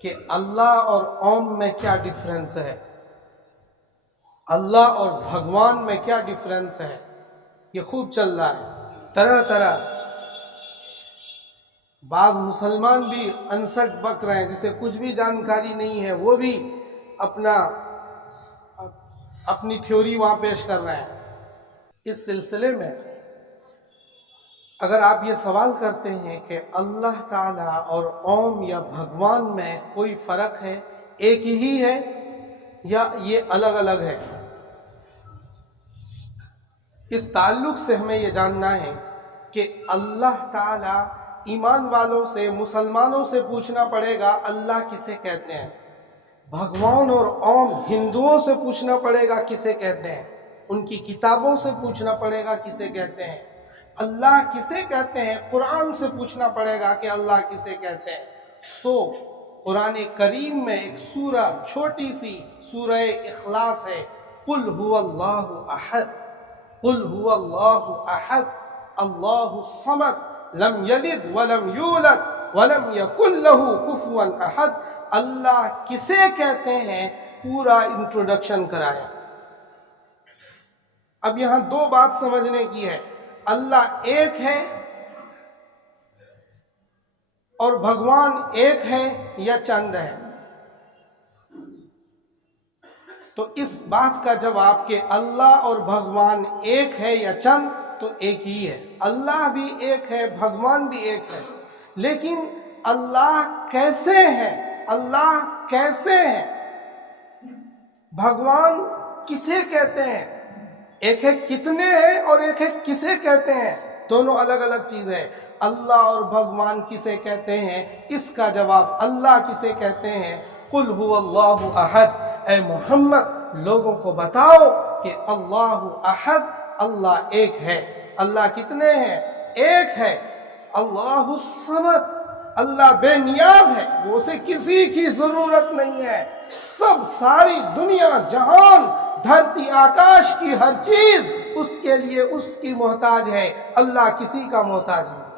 کہ اللہ اور اوم میں کیا ڈفرینس ہے، اللہ اور بھگوان میں کیا ڈفرینس ہے، یہ خوب چل رہا ہے طرح طرح۔ بعض مسلمان بھی انسٹ بک رہے ہیں، جسے کچھ بھی جانکاری نہیں ہے، وہ بھی اپنی تھیوری وہاں پیش کر رہے ہیں۔ اس سلسلے میں اگر آپ یہ سوال کرتے ہیں کہ اللہ تعالیٰ اور اوم یا بھگوان میں کوئی فرق ہے، ایک ہی ہے یا یہ الگ الگ ہے، اس تعلق سے ہمیں یہ جاننا ہے کہ اللہ تعالیٰ ایمان والوں سے، مسلمانوں سے پوچھنا پڑے گا اللہ کسے کہتے ہیں، بھگوان اور اوم ہندوؤں سے پوچھنا پڑے گا کسے کہتے ہیں، ان کی کتابوں سے پوچھنا پڑے گا کسے کہتے ہیں، اللہ کسے کہتے ہیں قرآن سے پوچھنا پڑے گا کہ اللہ کسے کہتے ہیں۔ قرآن کریم میں ایک سورہ، چھوٹی سی سورہ اخلاص ہے، قل هو اللہ احد، قل هو اللہ احد اللہ الصمد لم یلد ولم یولد ولم یکن له کفوا احد۔ اللہ کسے کہتے ہیں پورا انٹروڈکشن کرایا۔ اب یہاں دو بات سمجھنے کی ہے، اللہ ایک ہے اور بھگوان ایک ہے یا چند ہے؟ تو اس بات کا جواب کہ اللہ اور بھگوان ایک ہے یا چند، تو ایک ہی ہے۔ اللہ بھی ایک ہے، بھگوان بھی ایک ہے، لیکن اللہ کیسے ہے، اللہ کیسے ہے، بھگوان کسے کہتے ہیں، ایک ہے کتنے ہیں اور ایک ہے کسے کہتے ہیں، دونوں الگ الگ چیز ہے۔ اللہ اور بھگوان کسے کہتے ہیں، اس کا جواب اللہ کسے کہتے ہیں، قل هو اللہ احد، اے محمد لوگوں کو بتاؤ کہ اللہ احد، اللہ ایک ہے۔ اللہ کتنے ہیں، ایک ہے۔ اللہ الصمد، اللہ بے نیاز ہے، وہ اسے کسی کی ضرورت نہیں ہے، سب ساری دنیا جہان دھرتی آکاش کی ہر چیز اس کے لیے اس کی محتاج ہے، اللہ کسی کا محتاج نہیں۔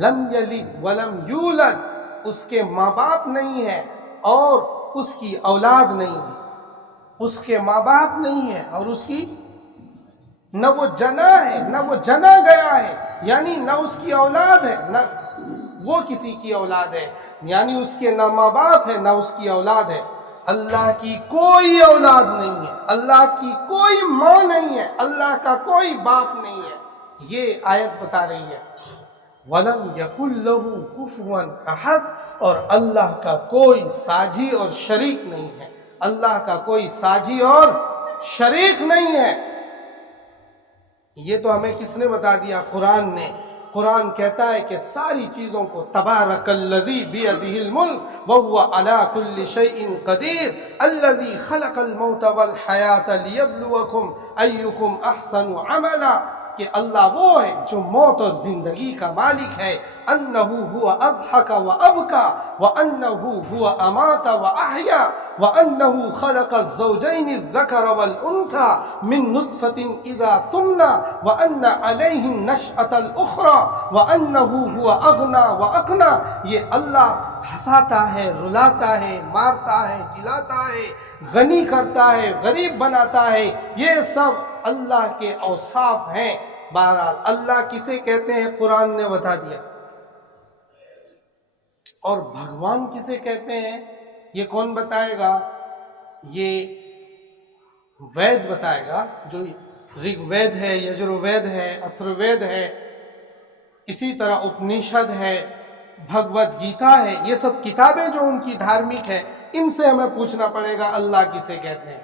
لم یلد ولم یولد، اس کے ماں باپ نہیں ہے اور اس کی اولاد نہیں ہے، اس کے ماں باپ نہیں ہے اور اس کی نہ وہ جنا ہے نہ وہ جنا گیا ہے، یعنی نہ اس کی اولاد ہے نہ وہ کسی کی اولاد ہے، یعنی اس کے نہ ماں باپ ہے نہ اس کی اولاد ہے۔ اللہ کی کوئی اولاد نہیں ہے، اللہ کی کوئی ماں نہیں ہے، اللہ کا کوئی باپ نہیں ہے، یہ آیت بتا رہی ہے۔ وَلَمْ يَكُنْ لَهُ كُفُوًا أَحَدٌ، اور اللہ کا کوئی ساجی اور شریک نہیں ہے، اللہ کا کوئی ساجی اور شریک نہیں ہے۔ یہ تو ہمیں کس نے بتا دیا؟ قرآن نے۔ قرآن کہتا ہے کہ ساری چیزوں کو تبارک الذی بیدہ الملک وہو علی کل شیء قدیر الذی خلق الموت والحیاۃ لیبلوکم ایکم احسن عملا، کہ اللہ وہ ہے جو موت اور زندگی کا مالک ہے، انہ ہوا اضحک و ابکا وانہ ہوا امات و احیا وانہ خلق الزوجین الذکر والانثى من نطفۃ اذا تمنى وان علیہ النشأۃ الاخرى وانہ ہوا اغنى واقنى۔ یہ اللہ ہنساتا ہے، رلاتا ہے، مارتا ہے، جلاتا ہے، غنی کرتا ہے، غریب بناتا ہے، یہ سب اللہ کے اوصاف ہیں۔ بہرحال اللہ کسے کہتے ہیں قرآن نے بتا دیا، اور بھگوان کسے کہتے ہیں یہ کون بتائے گا؟ یہ وید بتائے گا، جو رگ وید ہے، یجروید ہے، اتھروید ہے، اسی طرح اپنیشد ہے، بھگوت گیتا ہے، یہ سب کتابیں جو ان کی دھارمک ہے، ان سے ہمیں پوچھنا پڑے گا اللہ کسے کہتے ہیں۔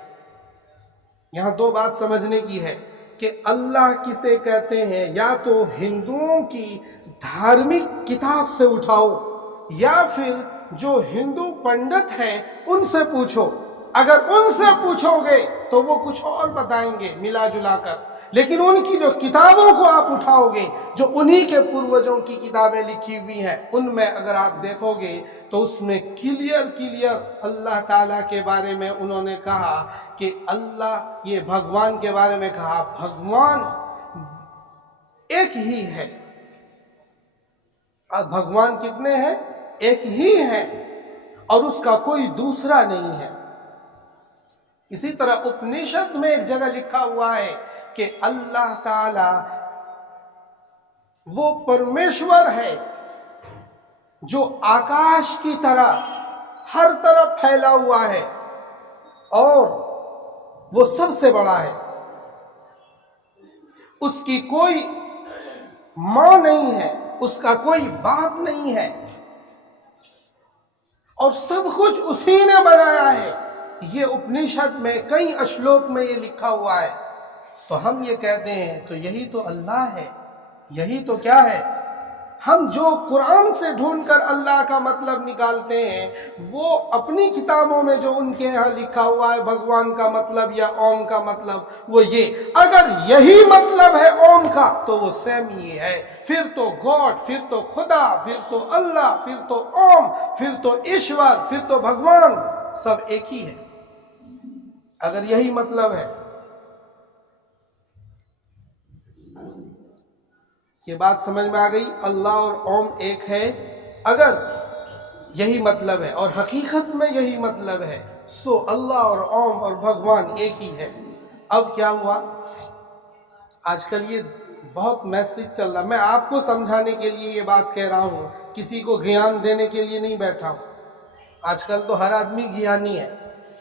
یہاں دو بات سمجھنے کی ہے کہ اللہ کسے کہتے ہیں، یا تو ہندوؤں کی دھارمک کتاب سے اٹھاؤ یا پھر جو ہندو پنڈت ہیں ان سے پوچھو۔ اگر ان سے پوچھو گے تو وہ کچھ اور بتائیں گے ملا جلا کر، لیکن ان کی جو کتابوں کو آپ اٹھاؤ گے، جو انہی کے پروجوں کی کتابیں لکھی ہوئی ہیں، ان میں اگر آپ دیکھو گے تو اس میں کلیئر اللہ تعالیٰ کے بارے میں انہوں نے کہا کہ اللہ، یہ بھگوان کے بارے میں کہا بھگوان ایک ہی ہے۔ اب بھگوان کتنے ہیں؟ ایک ہی ہے اور اس کا کوئی دوسرا نہیں ہے۔ اسی طرح اپنشد میں ایک جگہ لکھا ہوا ہے کہ اللہ تعالی وہ پرمیشور ہے جو آکاش کی طرح ہر طرف پھیلا ہوا ہے اور وہ سب سے بڑا ہے، اس کی کوئی ماں نہیں ہے، اس کا کوئی باپ نہیں ہے، اور سب کچھ اسی نے بنایا ہے۔ یہ اپنشد میں کئی اشلوک میں یہ لکھا ہوا ہے۔ تو ہم یہ کہتے ہیں تو یہی تو اللہ ہے، یہی تو کیا ہے؟ ہم جو قرآن سے ڈھونڈ کر اللہ کا مطلب نکالتے ہیں وہ اپنی کتابوں میں جو ان کے ہاں لکھا ہوا ہے بھگوان کا مطلب یا اوم کا مطلب وہ یہ، اگر یہی مطلب ہے اوم کا تو وہ سیم ہی ہے، پھر تو گاڈ، پھر تو خدا، پھر تو اللہ، پھر تو اوم، پھر تو ایشور، پھر تو بھگوان، سب ایک ہی ہے اگر یہی مطلب ہے۔ یہ بات سمجھ میں آ گئی؟ اللہ اور اوم ایک ہے اگر یہی مطلب ہے، اور حقیقت میں یہی مطلب ہے، سو اللہ اور اوم اور بھگوان ایک ہی ہے۔ اب کیا ہوا؟ آج کل یہ بہت میسج چل رہا، میں آپ کو سمجھانے کے لیے یہ بات کہہ رہا ہوں، کسی کو گیان دینے کے لیے نہیں بیٹھا ہوں۔ آج کل تو ہر آدمی گیانی ہے،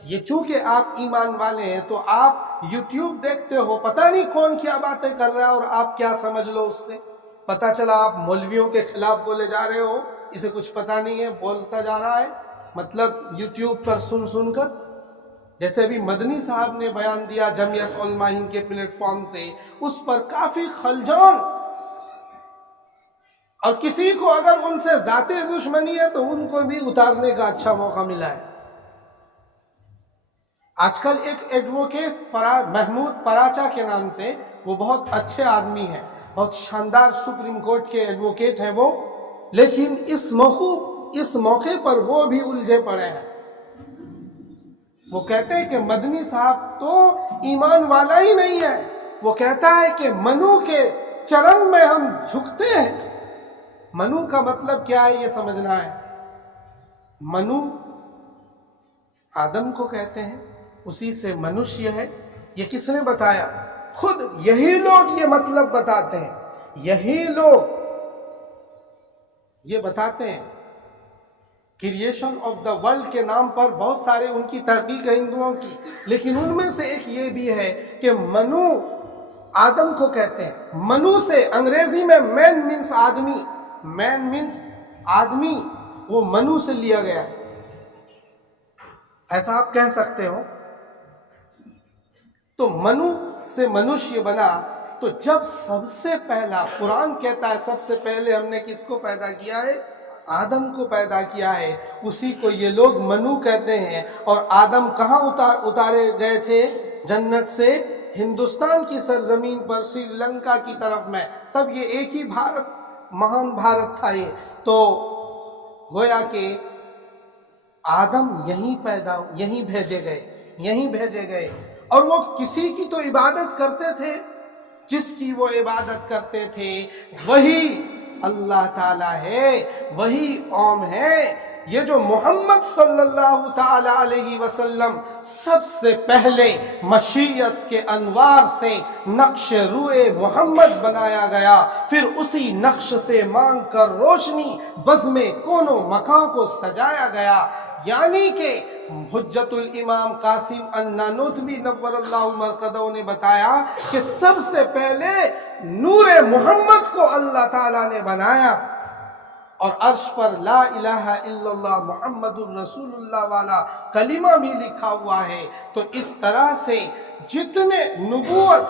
یہ چونکہ آپ ایمان والے ہیں تو آپ یوٹیوب دیکھتے ہو، پتہ نہیں کون کیا باتیں کر رہا ہے اور آپ کیا سمجھ لو اس سے، پتہ چلا آپ مولویوں کے خلاف بولے جا رہے ہو، اسے کچھ پتہ نہیں ہے، بولتا جا رہا ہے، مطلب یوٹیوب پر سن کر۔ جیسے ابھی مدنی صاحب نے بیان دیا جمعیت علماء ہند کے پلیٹ فارم سے، اس پر کافی خلجان، اور کسی کو اگر ان سے ذاتی دشمنی ہے تو ان کو بھی اتارنے کا اچھا موقع ملا ہے۔ آج کل ایک ایڈوکیٹ محمود پراچا کے نام سے، وہ بہت اچھے آدمی ہیں، بہت شاندار سپریم کورٹ کے ایڈوکیٹ ہیں وہ، لیکن اس موقع پر وہ بھی الجھے پڑے ہیں۔ وہ کہتے ہیں کہ مدنی صاحب تو ایمان والا ہی نہیں ہے، وہ کہتا ہے کہ منو کے چرن میں ہم جھکتے ہیں۔ منو کا مطلب کیا ہے یہ سمجھنا ہے۔ منو آدم کو کہتے ہیں، اسی سے منشیہ ہے۔ یہ کس نے بتایا؟ خود یہی لوگ یہ مطلب بتاتے ہیں، یہی لوگ یہ بتاتے ہیں۔ کریشن آف دا ورلڈ کے نام پر بہت سارے ان کی تحقیق ہے ہندوؤں کی، لیکن ان میں سے ایک یہ بھی ہے کہ منو آدم کو کہتے ہیں۔ منو سے انگریزی میں مین مینس آدمی، مین مینس آدمی، وہ منو سے لیا گیا ہے، ایسا آپ کہہ سکتے ہو۔ تو منو سے منشیہ بنا، تو جب سب سے پہلا قرآن کہتا ہے سب سے پہلے ہم نے کس کو پیدا کیا ہے؟ آدم کو پیدا کیا ہے، اسی کو یہ لوگ منو کہتے ہیں۔ اور آدم کہاں اتارے گئے تھے جنت سے؟ ہندوستان کی سرزمین پر، سری لنکا کی طرف میں، تب یہ ایک ہی بھارت، مہان بھارت تھا یہ۔ تو گویا کہ آدم یہیں بھیجے گئے، اور وہ کسی کی تو عبادت کرتے تھے، جس کی وہ عبادت کرتے تھے وہی اللہ تعالیٰ ہے، وہی اوم ہے۔ یہ جو محمد صلی اللہ تعالی علیہ وسلم سب سے پہلے مشیت کے انوار سے نقش روئے محمد بنایا گیا، پھر اسی نقش سے مانگ کر روشنی بزم کون و مکان کو سجایا گیا، یعنی کہ حجت الامام قاسم النانوتوی نور اللہ مرقدہ نے بتایا کہ سب سے پہلے نور محمد کو اللہ تعالیٰ نے بنایا، اور عرش پر لا الہ الا اللہ محمد الرسول اللہ والا کلمہ بھی لکھا ہوا ہے۔ تو اس طرح سے جتنے نبوت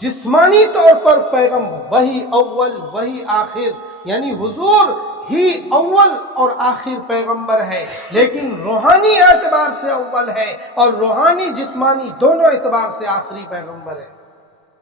جسمانی طور پر پیغام وہی اول وہی آخر، یعنی حضور ہی اول اور آخر پیغمبر ہے، لیکن روحانی اعتبار سے اول ہے اور روحانی جسمانی دونوں اعتبار سے آخری پیغمبر ہے۔